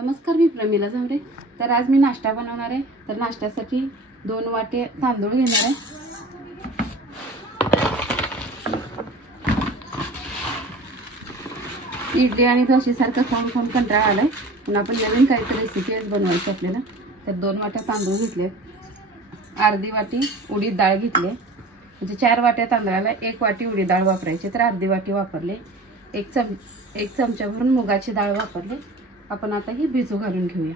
नमस्कार, मी प्रमिला झांबरे। तर आज मी नाश्ता बनवणार आहे। तर नाश्त्यासाठी 2 वाटी तांदूळ घेणार आहे। इडली आणि डोश्यासारखं खाऊन कंटाळा आलाय, पण आपण नवीन काहीतरी रेसिपी बनवायची आपल्याला। तर 2 वाट्या तांदूळ घेतले, अर्धी वाटी उडीद डाळ घेतली, म्हणजे 4 वाट्या तांदळाला 1 वाटी उडीद डाळ वापरायची, तर अर्धी वाटी वापरले। एक चमचा भरून मुगाची डाळ वापरले। आपण आता ही भिजू घालून घेऊया।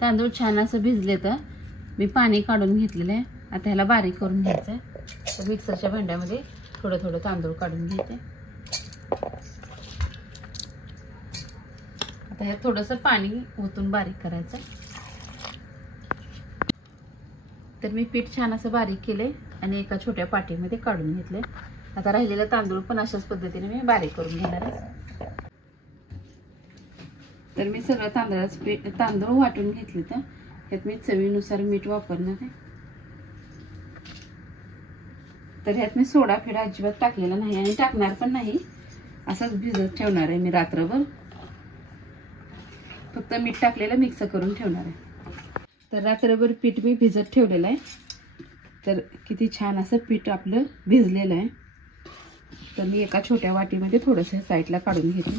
तांदूळ छान असं भिजले तर मी पाणी काढून घेतलेलं आहे। आता ह्याला बारीक करून घ्यायचं आहे। तर मिक्सरच्या भांड्यामध्ये थोडं तांदूळ काढून घेते। आता ह्यात थोडंसं पाणी ओतून बारीक करायचं। तर मी पीठ छान असं बारीक केले आणि एका छोट्या पाटीमध्ये काढून घेतले। आता राहिलेला तांदूळ पण अशाच पद्धतीने मी बारीक करून घेणार आहे। तर मी सगळं तांदूळ वाटून घेतले। तर ह्यात मी चवीनुसार मीठ वापरणार आहे। तर ह्यात मी सोडा फिडा अजिबात टाकलेला नाही आणि टाकणार पण नाही, असंच भिजत ठेवणार आहे मी रात्रभर। फक्त मीठ टाकलेलं मिक्स करून ठेवणार आहे। तर रात्रभर पीठ मी भिजत ठेवलेलं आहे। तर किती छान असं पीठ आपलं भिजलेलं आहे। तर मी एका छोट्या वाटीमध्ये थोडंसं साईडला काढून घेते।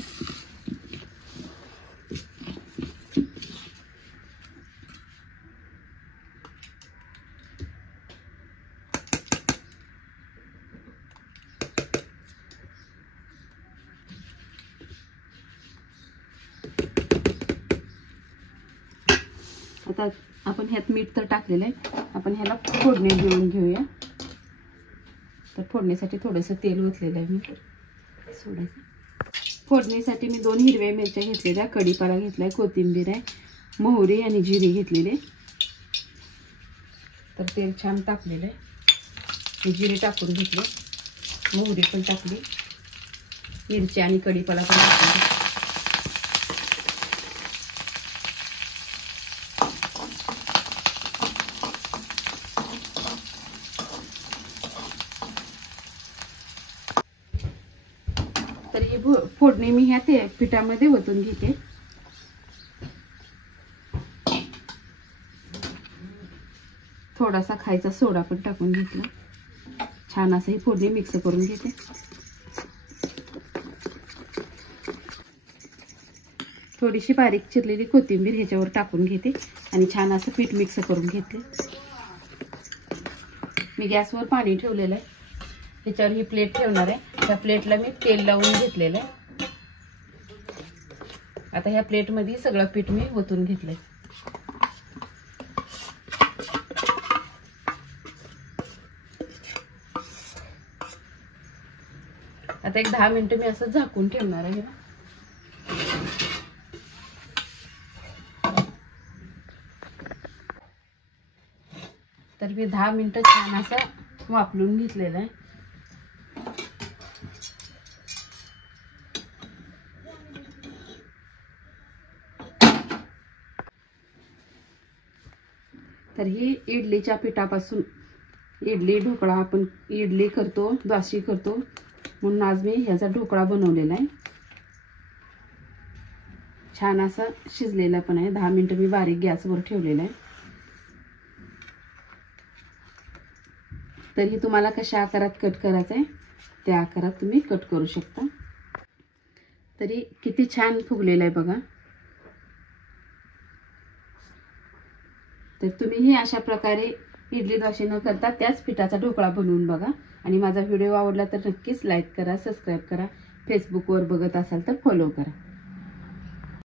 आता आपण ह्यात मीठ तर टाकलेलं आहे, आपण ह्याला फोडणी देऊन घेऊया। तर फोडणीसाठी थोडंसं तेल ओतलेलं आहे मी सोडायचं। फोडणीसाठी मी 2 हिरव्या मिरच्या घेतलेल्या, कढीपत्ता घेतलाय, कोथिंबीर आहे, मोहरी आणि जिरे घेतलेले। तर तेल छान टाकलेलं आहे, मी जिरे टाकून घेतले, मोहरी पण टाकली, मिरची आणि कढीपत्ता पण टाकले। तर ही फोडणी मी ह्या पिठामध्ये ओतून घेते। थोडासा खायचा सोडा पण टाकून घेतला। छान असं ही फोडणी मिक्स करून घेते। थोडीशी बारीक चिरलेली कोथिंबीर ह्याच्यावर टाकून घेते आणि छान असं पीठ मिक्स करून घेते। मी गॅसवर पाणी ठेवलेलं आहे, त्याच्यावर ही प्लेट ठेवणार आहे। त्या प्लेटला मी तेल लावून घेतलेलं आहे। आता ह्या प्लेटमध्ये सगळं पीठ मी ओतून घेतलंय। आता एक 10 मिनिटं मी असं झाकून ठेवणार आहे। तर मी 10 मिनिटं छान असं वाफलून घेतलेलं आहे। तर ही इडलीच्या पिठापासून इडली ढोकळा, आपण इडली करतो, द्वाशी करतो, म्हणून आज मी ह्याचा ढोकळा बनवलेला आहे। छान असा शिजलेला पण आहे। 10 मिनिटं मी बारीक गॅसवर ठेवलेला आहे। तरी तुम्हाला कशा आकारात कट करायचं आहे त्या आकारात तुम्ही कट करू शकता। तरी किती छान फुगलेला आहे बघा। तर तुम्हीही अशा प्रकारे इडली डोसे न करता त्याच पिठाचा ढोकळा बनवून बघा। आणि माझा व्हिडिओ आवडला तर नक्कीच लाईक करा, सबस्क्राईब करा। फेसबुकवर बघत असाल तर फॉलो करा।